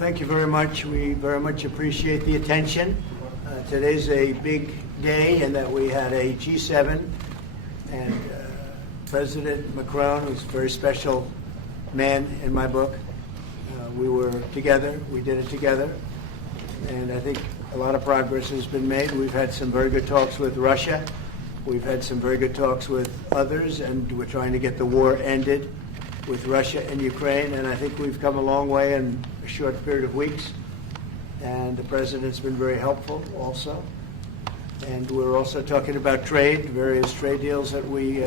Thank you very much. We very much appreciate the attention. Today's a big day in that we had a G7 and President Macron, who's a very special man in my book. We were together. We did it together. And I think a lot of progress has been made. We've had some very good talks with Russia. We've had some very good talks with others, and we're trying to get the war ended with Russia and Ukraine, and I think we've come a long way in a short period of weeks. And the president's been very helpful also. And we're also talking about trade, various trade deals that we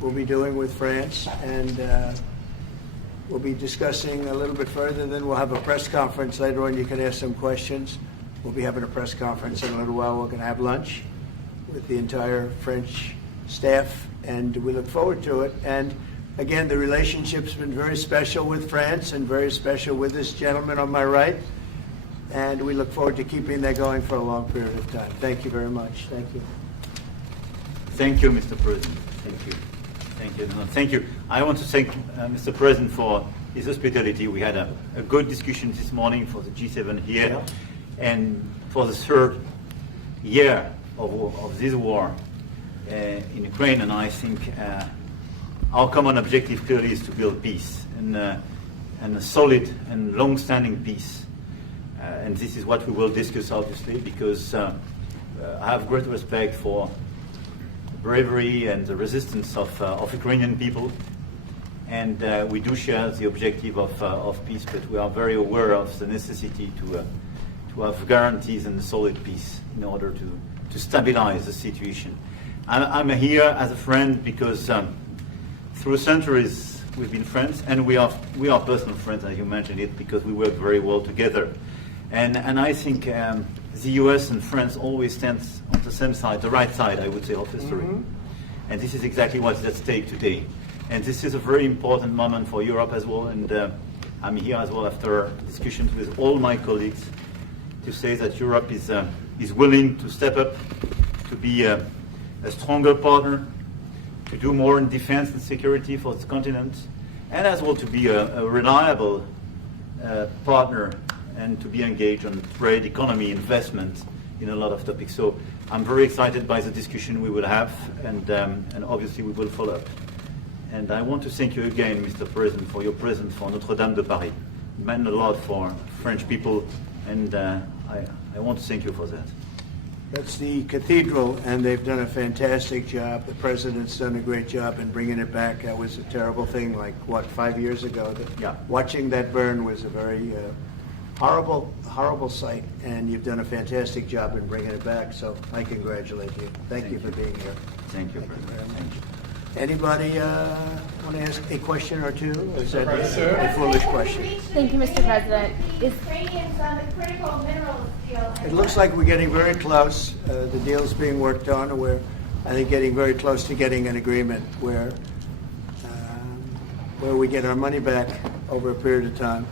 will be doing with France. And we'll be discussing a little bit further. Then we'll have a press conference later on. You can ask some questions. We'll be having a press conference in a little while. We're going to have lunch with the entire French staff, and we look forward to it. And again, the relationship's been very special with France and very special with this gentleman on my right. And we look forward to keeping that going for a long period of time. Thank you very much. Thank you. Thank you, Mr. President. Thank you. Thank you. No, thank you. I want to thank Mr. President for his hospitality. We had a good discussion this morning for the G7 here. Yeah. And for the third year of this war in Ukraine, and I think our common objective clearly is to build peace, and a solid and long-standing peace. And this is what we will discuss, obviously, because I have great respect for the bravery and the resistance of Ukrainian people. And we do share the objective of peace, but we are very aware of the necessity to have guarantees and solid peace in order to stabilize the situation. I'm here as a friend because through centuries we've been friends, and we are personal friends, as you mentioned it, because we work very well together. And I think the US and France always stand on the same side, the right side, I would say, of history. Mm-hmm. And this is exactly what's at stake today. And this is a very important moment for Europe as well. And I'm here as well after discussions with all my colleagues to say that Europe is willing to step up, to be a stronger partner, to do more in defense and security for the continent, and as well to be a reliable partner and to be engaged on trade, economy, investment in a lot of topics. So I'm very excited by the discussion we will have, and obviously we will follow up. And I want to thank you again, Mr. President, for your presence for Notre-Dame de Paris. It meant a lot for French people, and I want to thank you for that. That's the cathedral, and they've done a fantastic job. The president's done a great job in bringing it back. That was a terrible thing, 5 years ago? Yeah. Watching that burn was a very horrible sight, and you've done a fantastic job in bringing it back, so I congratulate you. Thank you for being here. Thank you very much. Anybody want to ask a question or two? Is that a foolish question? Thank you, Mr. President. Ukrainians on the critical minerals deal. It looks like we're getting very close. The deal's being worked on, and we're, I think, getting very close to getting an agreement where we get our money back over a period of time.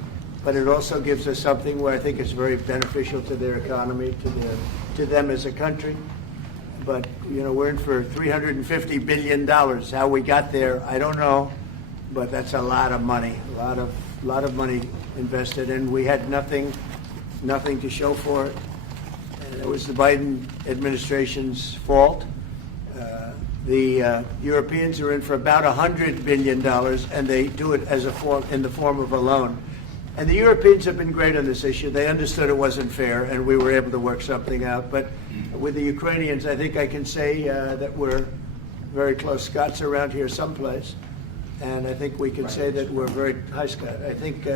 But it also gives us something where I think it's very beneficial to their economy, to them as a country. But, we're in for $350 billion. How we got there, I don't know, but that's a lot of money, a lot of money invested, and we had nothing to show for it. And it was the Biden administration's fault. The Europeans are in for about $100 billion, and they do it in the form of a loan. And the Europeans have been great on this issue. They understood it wasn't fair, and we were able to work something out. But with the Ukrainians, I think I can say that we're very close. Scott's around here someplace, and I think we can say that we're very, hi Scott, I think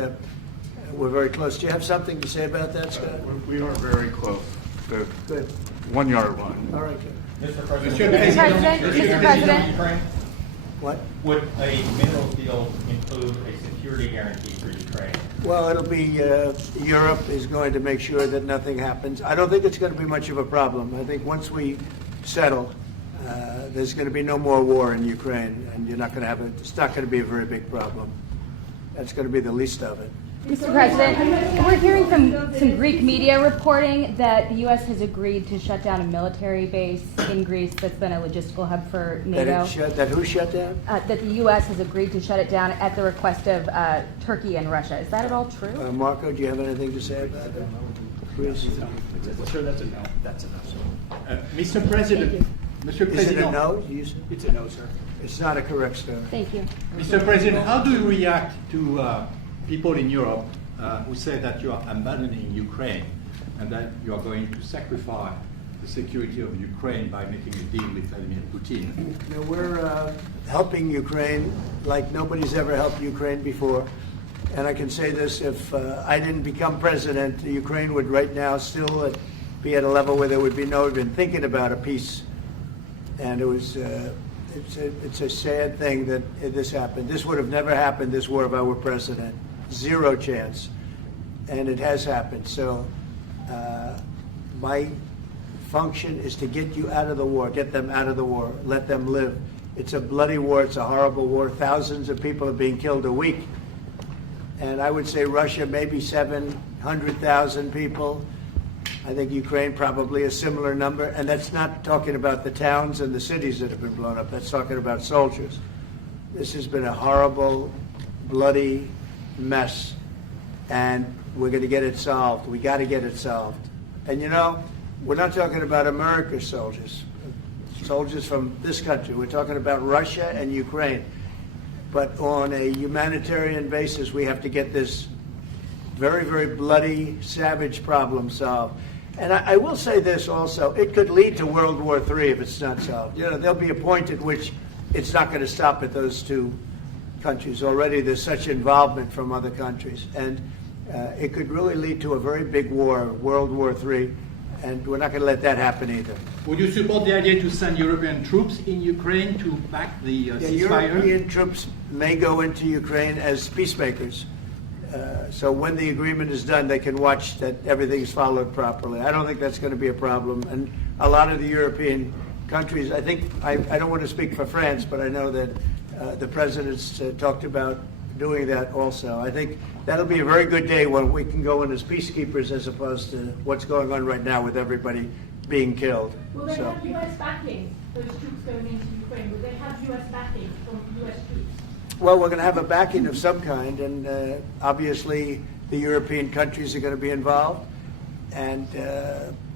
we're very close. Do you have something to say about that, Scott? We are very close. The Good. 1 yard line. All right, good. Mr. President, Mr. President. What? would a mineral deal include a security guarantee for Ukraine? Well, it'll be, Europe is going to make sure that nothing happens. I don't think it's going to be much of a problem. I think once we settle, there's going to be no more war in Ukraine, and you're not going to have it's not going to be a very big problem. That's going to be the least of it. Mr. President, we're hearing from some Greek media reporting that the U.S. has agreed to shut down a military base in Greece that's been a logistical hub for NATO. That who shut down? That the U.S. has agreed to shut it down at the request of Turkey and Russia. Is that at all true? Marco, do you have anything to say about that? Please. Sure, that's a no. That's a no. Mr. President, Mr. Is it a President, no? You said? it's a no, sir. It's not a correct story. Thank you. Mr. President, how do you react to people in Europe who say that you are abandoning Ukraine and that you are going to sacrifice the security of Ukraine by making a deal with Vladimir Putin? You know, we're helping Ukraine like nobody's ever helped Ukraine before. And I can say this, if I didn't become president, Ukraine would right now still be at a level where there would be no even thinking about a peace. And it was, it's a sad thing that this happened. This would have never happened, this war, if I were president. Zero chance. And it has happened. So my function is to get you out of the war, get them out of the war, let them live. It's a bloody war, it's a horrible war. Thousands of people are being killed a week. And I would say Russia, maybe 700,000 people. I think Ukraine, probably a similar number. And that's not talking about the towns and the cities that have been blown up. That's talking about soldiers. This has been a horrible, bloody mess. And we're going to get it solved. We got to get it solved. And you know, we're not talking about America's soldiers, soldiers from this country. We're talking about Russia and Ukraine. But on a humanitarian basis, we have to get this very, very bloody, savage problem solved. And I will say this also, it could lead to World War III if it's not solved. You know, there'll be a point at which it's not going to stop at those two countries. Already there's such involvement from other countries. And it could really lead to a very big war, World War III. And we're not going to let that happen either. Would you support the idea to send European troops in Ukraine to back the ceasefire? European troops may go into Ukraine as peacemakers. So when the agreement is done, they can watch that everything's followed properly. I don't think that's going to be a problem. And a lot of the European countries, I think, I don't want to speak for France, but I know that the presidents talked about doing that also. I think that'll be a very good day when we can go in as peacekeepers as opposed to what's going on right now with everybody being killed. Will they have U.S. backing, those troops going into Ukraine? Will they have U.S. backing from U.S. troops? Well, we're going to have a backing of some kind, and obviously the European countries are going to be involved, and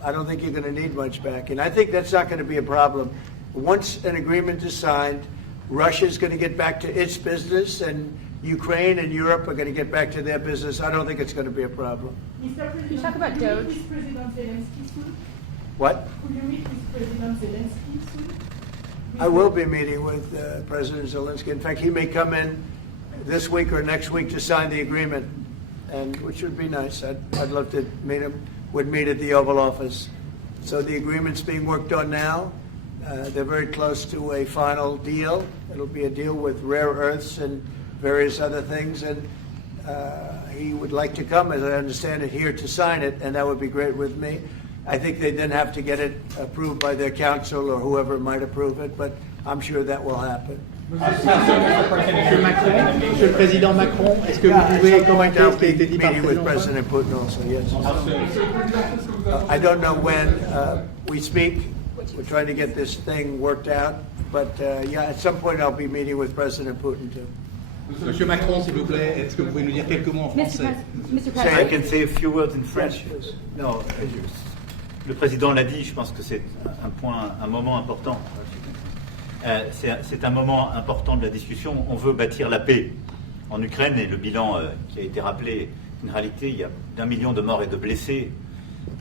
I don't think you're going to need much backing. I think that's not going to be a problem. Once an agreement is signed, Russia's going to get back to its business, and Ukraine and Europe are going to get back to their business. I don't think it's going to be a problem. Mr. President, Can you talk about will you DOGE? meet with President Zelensky soon? What? Will you meet with President Zelensky soon? I will be meeting with President Zelensky. In fact, he may come in this week or next week to sign the agreement, and which would be nice. I'd love to meet him. Would meet at the Oval Office. So the agreement's being worked on now. They're very close to a final deal. It'll be a deal with rare earths and various other things, and he would like to come, as I understand it, here to sign it, and that would be great with me. I think they then have to get it approved by their council or whoever might approve it, but I'm sure that will happen. Monsieur le Président Macron, est-ce que vous pouvez commenter ce qui a été dit par le Meeting with Président? President Putin also, yes. I don't know when we speak. We're trying to get this thing worked out, but yeah, at some point I'll be meeting with President Putin too. Monsieur Macron, s'il vous plaît, est-ce que vous pouvez nous dire quelques mots en français? Mr. I President. can say a few words in French. Yes, No, le président l'a dit, je pense que c'est un moment important. C'est un moment important de la discussion. On veut bâtir la paix en Ukraine et le bilan qui a été rappelé, une réalité, il y a d'1 million de morts et de blessés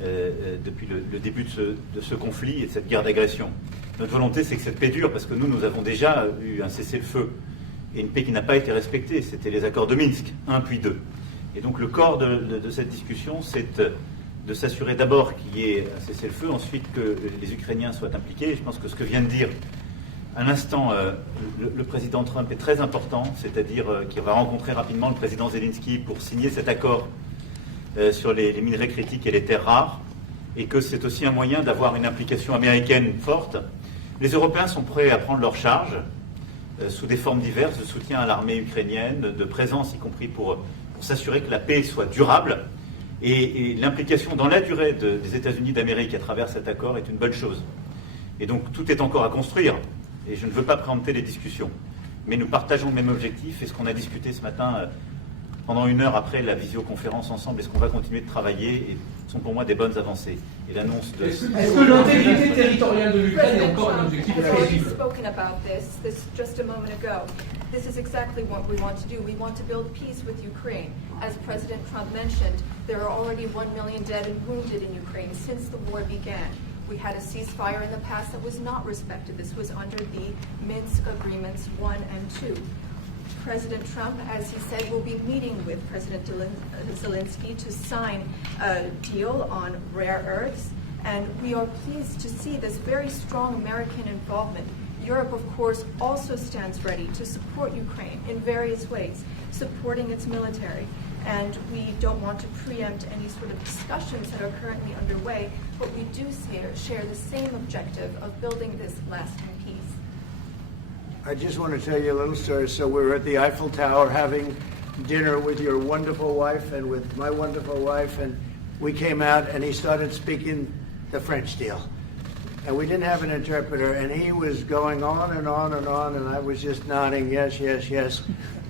depuis le début de ce conflit et de cette guerre d'agression. Notre volonté, c'est que cette paix dure, parce que nous avons déjà eu un cessez-le-feu et une paix qui n'a pas été respectée. C'était les accords de Minsk, 1 puis 2. Et donc le corps de cette discussion, c'est de s'assurer d'abord qu'il y ait un cessez-le-feu, ensuite que les Ukrainiens soient impliqués. Et je pense que ce que vient de dire à l'instant le président Trump est très important, c'est-à-dire qu'il va rencontrer rapidement le président Zelensky pour signer cet accord sur les minerais critiques et les terres rares, et que c'est aussi un moyen d'avoir une implication américaine forte. Les Européens sont prêts à prendre leur charge sous des formes diverses de soutien à l'armée ukrainienne, de présence, y compris pour pour s'assurer que la paix soit durable. Et l'implication dans la durée des États-Unis d'Amérique à travers cet accord est une bonne chose. Et donc tout est encore à construire. Et je ne veux pas préempter les discussions. Mais nous partageons le même objectif. Et ce qu'on a discuté ce matin, pendant 1 heure après la visioconférence ensemble, et ce qu'on va continuer de travailler, sont pour moi des bonnes avancées. Et l'annonce de... Est-ce que l'intégrité territoriale de l'Ukraine est encore un objectif has already crédible? spoken about this just a moment ago. This is exactly what we want to do. We want to build peace with Ukraine. As President Trump mentioned, there are already 1 million dead and wounded in Ukraine since the war began. We had a ceasefire in the past that was not respected. This was under the Minsk Agreements 1 and 2. President Trump, as he said, will be meeting with President Zelensky to sign a deal on rare earths. And we are pleased to see this very strong American involvement. Europe, of course, also stands ready to support Ukraine in various ways, supporting its military. And we don't want to preempt any sort of discussions that are currently underway, but we do share the same objective of building this lasting peace. I just want to tell you a little story. So we were at the Eiffel Tower having dinner with your wonderful wife and with my wonderful wife, and we came out and he started speaking the French deal. And we didn't have an interpreter, and he was going on and on and on, and I was just nodding, yes, yes, yes.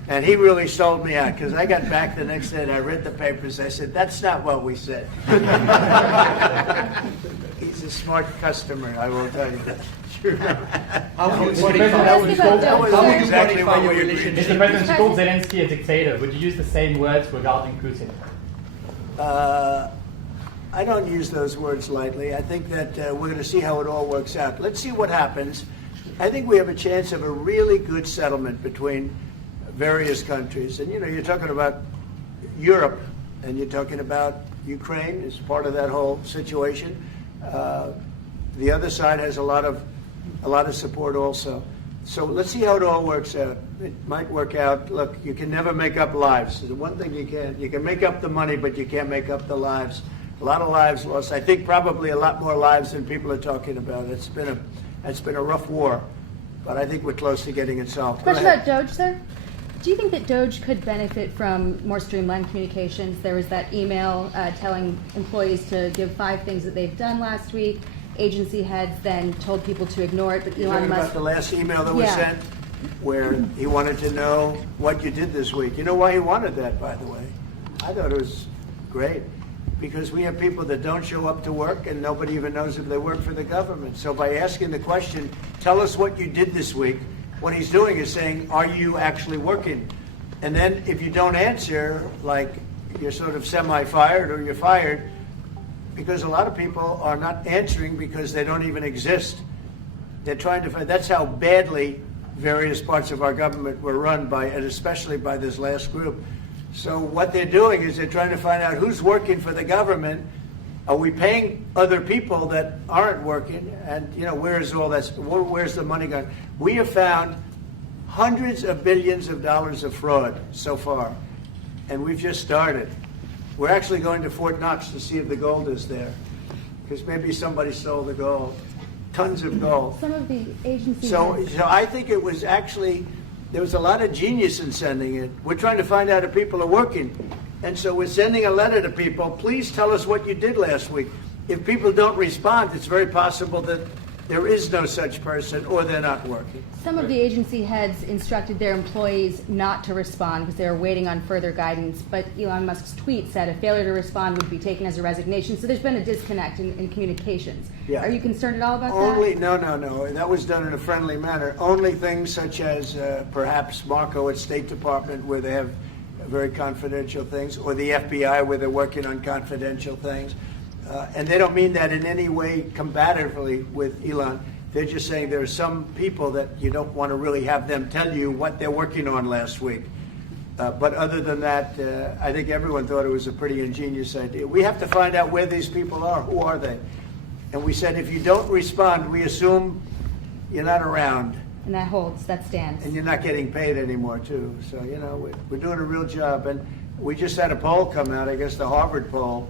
And he really sold me out, because I got back the next day and I read the papers. I said, that's not what we said. He's a smart customer, I will tell you that. How would you President, modify How exactly your what we agreed. relationship? Mr. President, you called Zelensky a dictator. Would you use the same words regarding Putin? I don't use those words lightly. I think that we're going to see how it all works out. Let's see what happens. I think we have a chance of a really good settlement between various countries. And, you know, you're talking about Europe, and you're talking about Ukraine as part of that whole situation. The other side has a lot of support also. So let's see how it all works out. It might work out. Look, you can never make up lives. The one thing you can make up the money, but you can't make up the lives. A lot of lives lost. I think probably a lot more lives than people are talking about. It's been a rough war, but I think we're close to getting it solved. Question about Doge, sir. Do you think that Doge could benefit from more streamlined communications? There was that email telling employees to give 5 things that they've done last week. Agency heads then told people to ignore it, but You're Elon talking about Musk... the last email that was Yeah. sent, where he wanted to know what you did this week. You know why he wanted that, by the way? I thought it was great. Because we have people that don't show up to work and nobody even knows if they work for the government. So by asking the question, tell us what you did this week, what he's doing is saying, are you actually working? And then if you don't answer, like you're sort of semi-fired or you're fired, because a lot of people are not answering because they don't even exist. They're trying to find, that's how badly various parts of our government were run by, and especially by this last group. So what they're doing is they're trying to find out who's working for the government. Are we paying other people that aren't working? And, you know, where's all that? Where's the money going? We have found hundreds of billions of dollars of fraud so far, and we've just started. We're actually going to Fort Knox to see if the gold is there, because maybe somebody stole the gold. Tons of gold. Some of the agency So heads... I think it was actually, there was a lot of genius in sending it. We're trying to find out if people are working. And so we're sending a letter to people, please tell us what you did last week. If people don't respond, it's very possible that there is no such person or they're not working. Some of the agency heads instructed their employees not to respond because they were waiting on further guidance, but Elon Musk's tweet said a failure to respond would be taken as a resignation. So there's been a disconnect in communications. Yeah. Are you concerned at all about Only, that? no. That was done in a friendly manner. Only things such as perhaps Marco at State Department, where they have very confidential things, or the FBI, where they're working on confidential things. And they don't mean that in any way combatively with Elon. They're just saying there are some people that you don't want to really have them tell you what they're working on last week. But other than that, I think everyone thought it was a pretty ingenious idea. We have to find out where these people are. Who are they? And we said, if you don't respond, we assume you're not around. And that holds, that stands. And you're not getting paid anymore, too. So, you know, we're doing a real job. And we just had a poll come out, I guess the Harvard poll,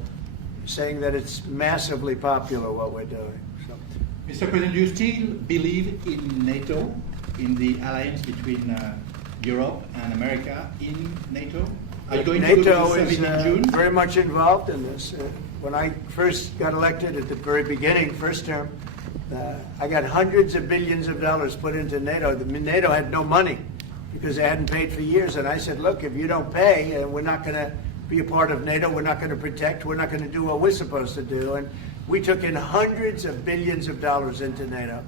saying that it's massively popular what we're doing. So. Mr. President, do you still believe in NATO, in the alliance between Europe and America in NATO? Are you going to go to NATO the is summit in June? very much involved in this. When I first got elected at the very beginning, first term, I got hundreds of billions of dollars put into NATO. NATO had no money because they hadn't paid for years. And I said, look, if you don't pay, we're not going to be a part of NATO. We're not going to protect. We're not going to do what we're supposed to do. And we took in hundreds of billions of dollars into NATO.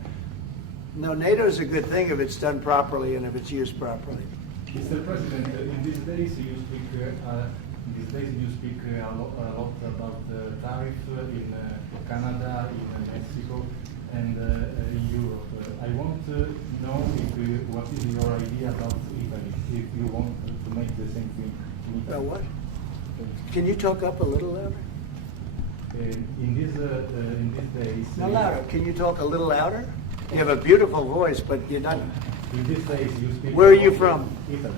No, NATO is a good thing if it's done properly and if it's used properly. Mr. President, in these days you speak a lot about the tariff in Canada, in Mexico, and in Europe. I want to know what is your idea about Italy, if you want to make the same thing in Italy. What? Can you talk up a little louder? In these days. No, louder. Can you talk a little louder? You have a beautiful voice, but you're not. In these days you speak. Where are you from? Italy.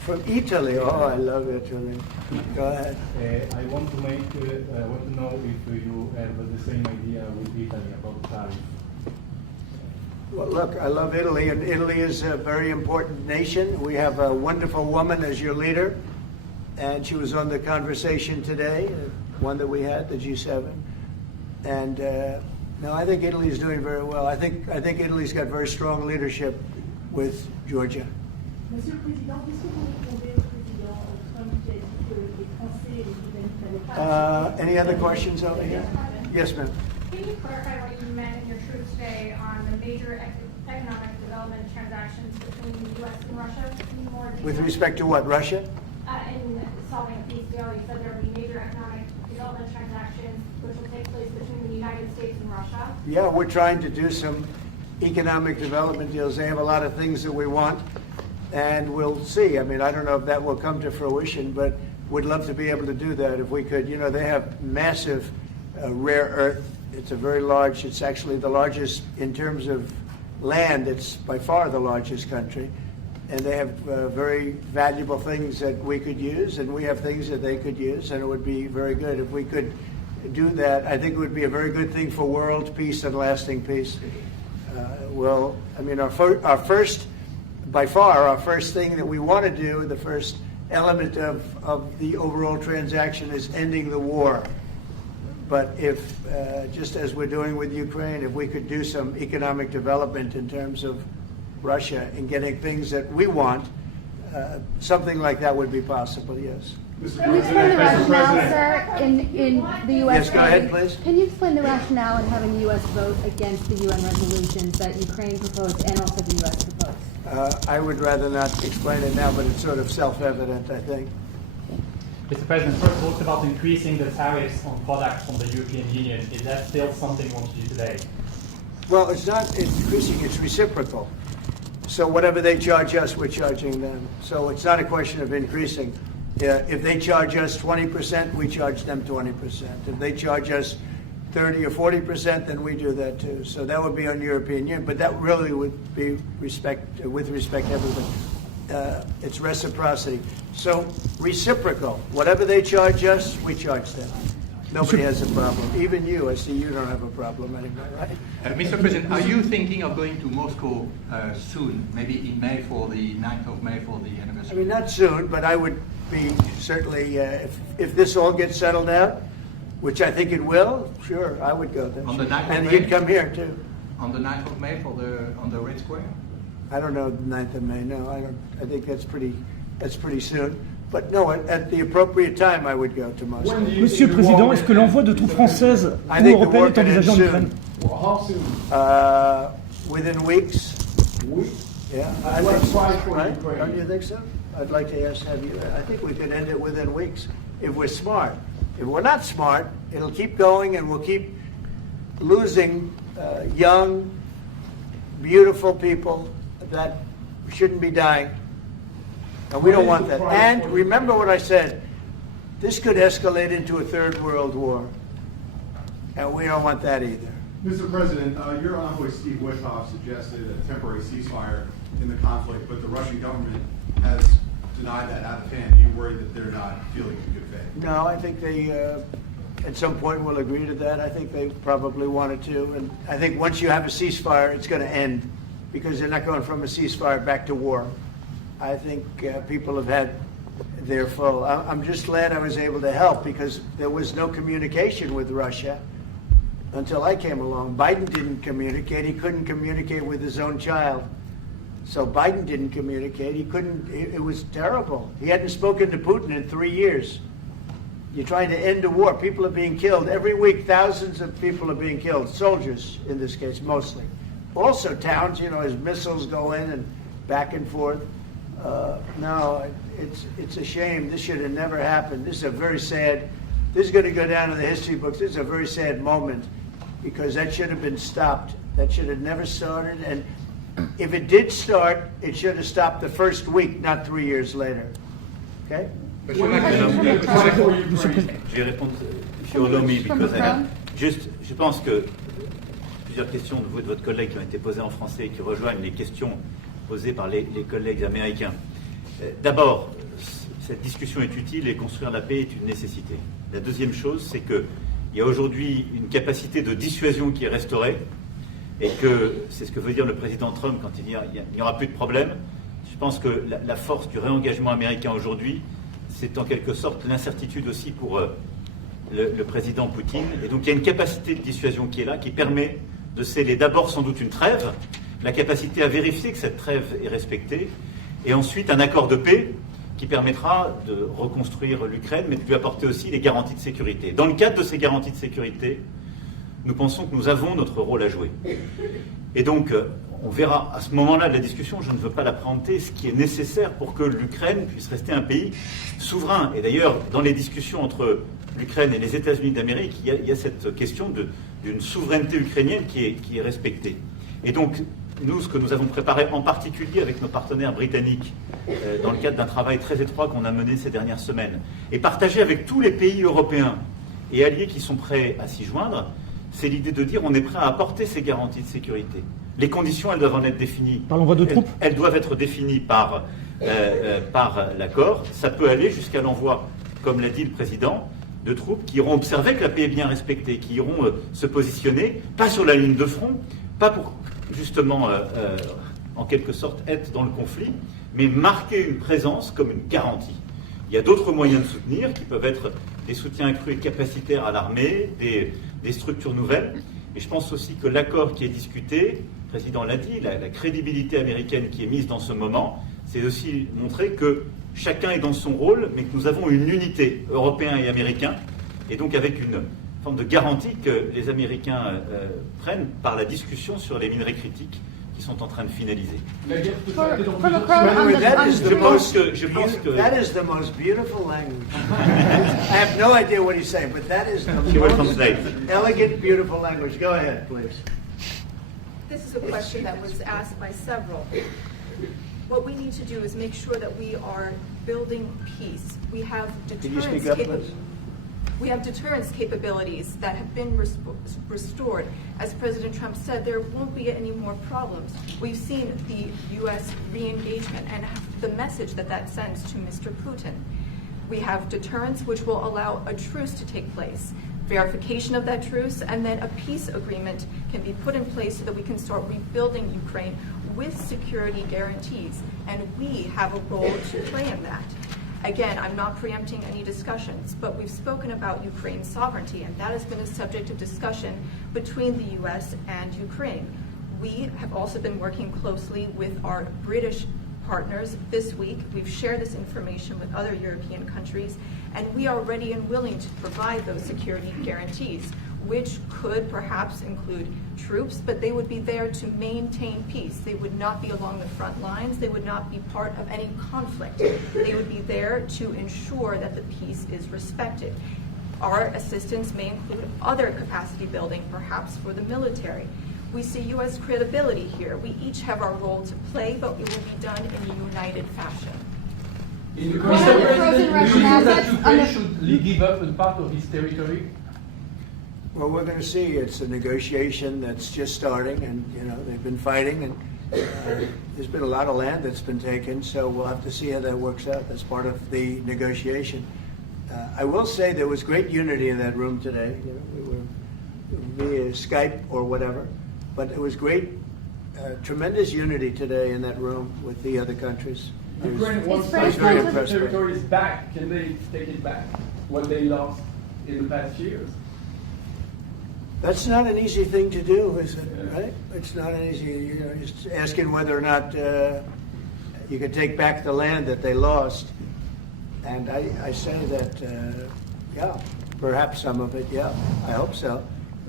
From Italy. Oh, I love Italy. Go ahead. I want to know if you have the same idea with Italy about tariffs. Well, look, I love Italy, and Italy is a very important nation. We have a wonderful woman as your leader, and she was on the conversation today, one that we had, the G7. And no, I think Italy is doing very well. I think Italy's got very strong leadership with Georgia. Monsieur le Président, qu'est-ce que vous répondez au président Trump qui a dit que les Français et les Britanniques n'avaient pas... Any other questions over here? Yes, ma'am. Can you clarify what you meant in your truth today on the major economic development transactions between the U.S. and Russia? In more detail? With respect to what, Russia? In solving a peace deal, you said there will be major economic development transactions which will take place between the United States and Russia. Yeah, we're trying to do some economic development deals. They have a lot of things that we want, and we'll see. I mean, I don't know if that will come to fruition, but we'd love to be able to do that if we could. You know, they have massive rare earth. It's a very large, it's actually the largest in terms of land. It's by far the largest country. And they have very valuable things that we could use, and we have things that they could use, and it would be very good if we could do that. I think it would be a very good thing for world peace and lasting peace. Well, I mean, our first, by far, our first thing that we want to do, the first element of the overall transaction is ending the war. But if, just as we're doing with Ukraine, if we could do some economic development in terms of Russia and getting things that we want, something like that would be possible, yes. Can you explain the rationale, sir, in the U.S. Yes, go ahead, please. Can you explain the rationale in having the U.S. vote against the UN resolutions that Ukraine proposed and also the U.S. proposed? I would rather not explain it now, but it's sort of self-evident, I think. Mr. President, first talked about increasing the tariffs on products from the European Union. Is that still something you want to do today? Well, it's not increasing, it's reciprocal. So whatever they charge us, we're charging them. So it's not a question of increasing. If they charge us 20%, we charge them 20%. If they charge us 30 or 40%, then we do that too. So that would be on European Union, but that really would be with respect to everybody. It's reciprocity. So reciprocal. Whatever they charge us, we charge them. Nobody has a problem. Even you, I see you don't have a problem anymore, right? Mr. President, are you thinking of going to Moscow soon, maybe in May for the 9th of May for the anniversary? I mean, not soon, but I would be certainly, if this all gets settled out, which I think it will, sure, I would go there. On the 9th of and May? you'd come here too. On the 9th of May on the Red Square? I don't know the 9th of May, no, I don't. I think that's pretty soon. But no, at the appropriate time, I would go to Moscow. Monsieur le Président, est-ce que l'envoi de troupes françaises ou européennes est envisagé en Ukraine? How soon? Within weeks. Weeks? Yeah. Let's try for right? Ukraine. Don't you think so? I'd like to have you. I think we could end it within weeks if we're smart. If we're not smart, it'll keep going, and we'll keep losing young, beautiful people that shouldn't be dying. And we don't want that. And remember what I said, this could escalate into a third world war. And we don't want that either. Mr. President, your envoy Steve Witkoff suggested a temporary ceasefire in the conflict, but the Russian government has denied that out of hand. Are you worried that they're not feeling in good faith? No, I think they, at some point, will agree to that. I think they probably wanted to. And I think once you have a ceasefire, it's going to end, because they're not going from a ceasefire back to war. I think people have had they're full. I'm just glad I was able to help because there was no communication with Russia until I came along. Biden didn't communicate. He couldn't communicate with his own child. So Biden didn't communicate. He couldn't. It was terrible. He hadn't spoken to Putin in 3 years. You're trying to end a war. People are being killed. Every week, thousands of people are being killed. Soldiers, in this case, mostly. Also towns, as missiles go in and back and forth. No, it's a shame. This should have never happened. This is a very sad, this is going to go down in the history books. This is a very sad moment because that should have been stopped. That should have never started. And if it did start, it should have stopped the first week, not 3 years later. Okay? Je vais répondre, if you allow me, because je pense que plusieurs questions de vous et de votre collègue qui ont été posées en français et qui rejoignent les questions posées par les collègues américains. D'abord, cette discussion est utile et construire la paix est une nécessité. La deuxième chose, c'est qu'il y a aujourd'hui une capacité de dissuasion qui est restaurée et que c'est ce que veut dire le président Trump quand il dit qu'il n'y aura plus de problème. Je pense que la force du réengagement américain aujourd'hui, c'est en quelque sorte l'incertitude aussi pour le président Poutine. Et donc il y a une capacité de dissuasion qui est là, qui permet de sceller d'abord sans doute une trêve, la capacité à vérifier que cette trêve est respectée, et ensuite un accord de paix qui permettra de reconstruire l'Ukraine, mais de lui apporter aussi les garanties de sécurité. Dans le cadre de ces garanties de sécurité, nous pensons que nous avons notre rôle à jouer. Et donc, on verra à ce moment-là de la discussion, je ne veux pas la préempter, ce qui est nécessaire pour que l'Ukraine puisse rester un pays souverain. Et d'ailleurs, dans les discussions entre l'Ukraine et les États-Unis d'Amérique, il y a cette question d'une souveraineté ukrainienne qui est respectée. Et donc, nous, ce que nous avons préparé en particulier avec nos partenaires britanniques, dans le cadre d'un travail très étroit qu'on a mené ces dernières semaines, et partagé avec tous les pays européens et alliés qui sont prêts à s'y joindre, c'est l'idée de dire on est prêt à apporter ces garanties de sécurité. Les conditions, elles doivent en être définies. Par l'envoi de troupes ? Elles doivent être définies par l'accord. Ça peut aller jusqu'à l'envoi, comme l'a dit le président, de troupes qui iront observer que la paix est bien respectée, qui iront se positionner, pas sur la ligne de front, pas pour justement, en quelque sorte, être dans le conflit, mais marquer une présence comme une garantie. Il y a d'autres moyens de soutenir qui peuvent être des soutiens accrus et capacitaires à l'armée, des structures nouvelles. Et je pense aussi que l'accord qui est discuté, le président l'a dit, la crédibilité américaine qui est mise dans ce moment, c'est aussi montrer que chacun est dans son rôle, mais que nous avons une unité, Européens et Américains, et donc avec une forme de garantie que les Américains prennent par la discussion sur les minerais critiques qui sont en train de finaliser. That is the most beautiful language. I have no idea what he's saying, but that is the most elegant, beautiful language. Go ahead, please. This is a question that was asked by several. What we need to do is make sure that we are building peace. We have deterrence capabilities that have been restored. As President Trump said, there won't be any more problems. We've seen the U.S. re-engagement and the message that sends to Mr. Putin. We have deterrence, which will allow a truce to take place, verification of that truce, and then a peace agreement can be put in place so that we can start rebuilding Ukraine with security guarantees. And we have a role to play in that. Again, I'm not preempting any discussions, but we've spoken about Ukraine's sovereignty, and that has been a subject of discussion between the U.S. and Ukraine. We have also been working closely with our British partners this week. We've shared this information with other European countries, and we are ready and willing to provide those security guarantees, which could perhaps include troops, but they would be there to maintain peace. They would not be along the front lines. They would not be part of any conflict. They would be there to ensure that the peace is respected. Our assistance may include other capacity building, perhaps for the military. We see U.S. credibility here. We each have our role to play, but it will be done in a united fashion. Mr. President, do you think that Ukraine should give up a part of its territory? Well, we're going to see. It's a negotiation that's just starting, and they've been fighting, and there's been a lot of land that's been taken. So we'll have to see how that works out. That's part of the negotiation. I will say there was great unity in that room today. We were via Skype or whatever, but it was great, tremendous unity today in that room with the other countries. Ukraine wants France some going of to- the territories back. Can they take it back? What they lost in the past years? That's not an easy thing to do, is it? Right? It's not an easy. Just asking whether or not you can take back the land that they lost. And I say that, yeah, perhaps some of it, yeah, I hope so.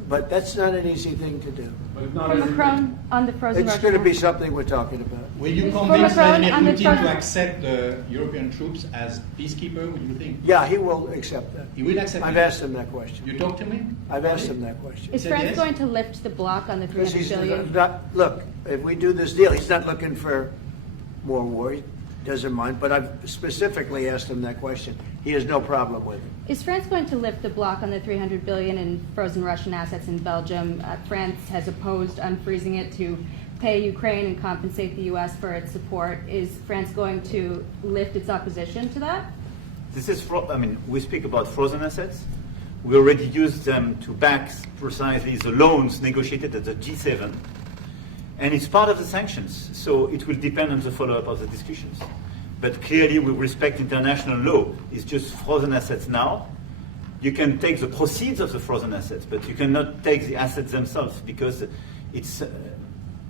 But that's not an easy thing to do. But not For everybody. Macron on the frozen It's Russian going to be assets. something we're talking about. Will you For convince Macron Vladimir and the Putin to president- accept the European troops as peacekeeper, what do you think? Yeah, he will accept that. He will accept I've it? asked him that question. You talked to him? I've asked him that question. Is said France yes? going to lift the block on the Because 300 he's billion? not, look, if we do this deal, he's not looking for more war. He doesn't mind, but I've specifically asked him that question. He has no problem with it. Is France going to lift the block on the 300 billion in frozen Russian assets in Belgium? France has opposed unfreezing it to pay Ukraine and compensate the U.S. for its support. Is France going to lift its opposition to that? This is, we speak about frozen assets. We already used them to back precisely the loans negotiated at the G7. And it's part of the sanctions, so it will depend on the follow-up of the discussions. But clearly, we respect international law. It's just frozen assets now. You can take the proceeds of the frozen assets, but you cannot take the assets themselves because it's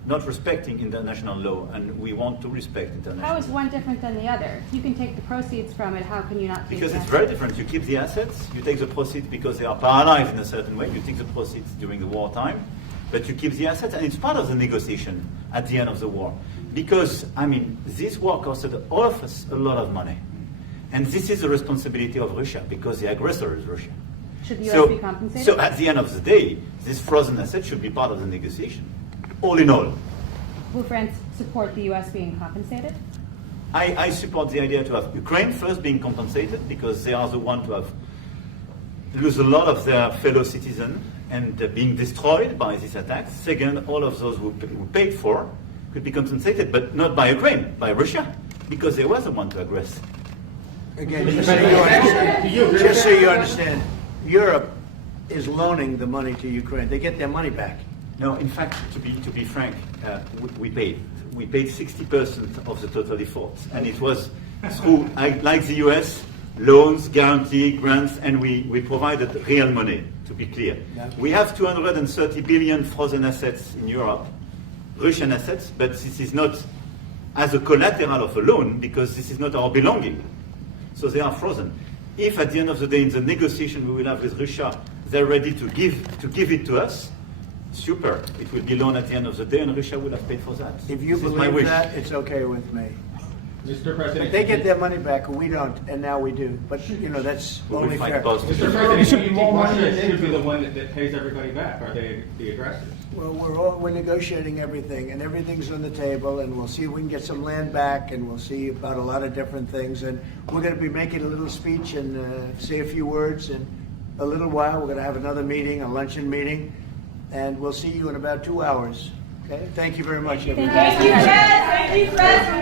not respecting international law, and we want to respect international How law. is one different than the other? You can take the proceeds from it. How can you not take Because the it's assets? very different. You keep the assets, you take the proceeds because they are paralyzed in a certain way. You take the proceeds during the wartime, but you keep the assets, and it's part of the negotiation at the end of the war. Because, this war costed all of us a lot of money. And this is the responsibility of Russia, because the aggressor is Russia. Should the U.S. be compensated? So at the end of the day, this frozen asset should be part of the negotiation. All in all. Will France support the U.S. being compensated? I support the idea to have Ukraine first being compensated because they are the one to have lose a lot of their fellow citizens and being destroyed by these attacks. Second, all of those who paid for could be compensated, but not by Ukraine, by Russia, because they were the one to aggress. Again, just so you understand, Europe is loaning the money to Ukraine. They get their money back. No, in fact, to be frank, we paid 60% of the total effort, and it was through, like the US, loans, guarantee, grants, and we provided real money. To be clear, we have 230 billion frozen assets in Europe, Russian assets, but this is not as a collateral of a loan because this is not our belonging. So they are frozen. If at the end of the day, in the negotiation we will have with Russia, they're ready to give it to us, super. It will be loan at the end of the day, and Russia will have paid for that. If you This is my believe wish. that, it's okay with me. Mr. President, They get their money back, we don't, and now we do. But, that's We will only fight fair. both. Mr. President, do you think Russia should be the one that pays everybody back? Are they the aggressors? Well, we're negotiating everything, and everything's on the table, and we'll see if we can get some land back, and we'll see about a lot of different things. And we're going to be making a little speech and say a few words in a little while. We're going to have another meeting, a luncheon meeting, and we'll see you in about 2 hours. Okay? Thank you very much, everybody. Thank you. Thank you, President.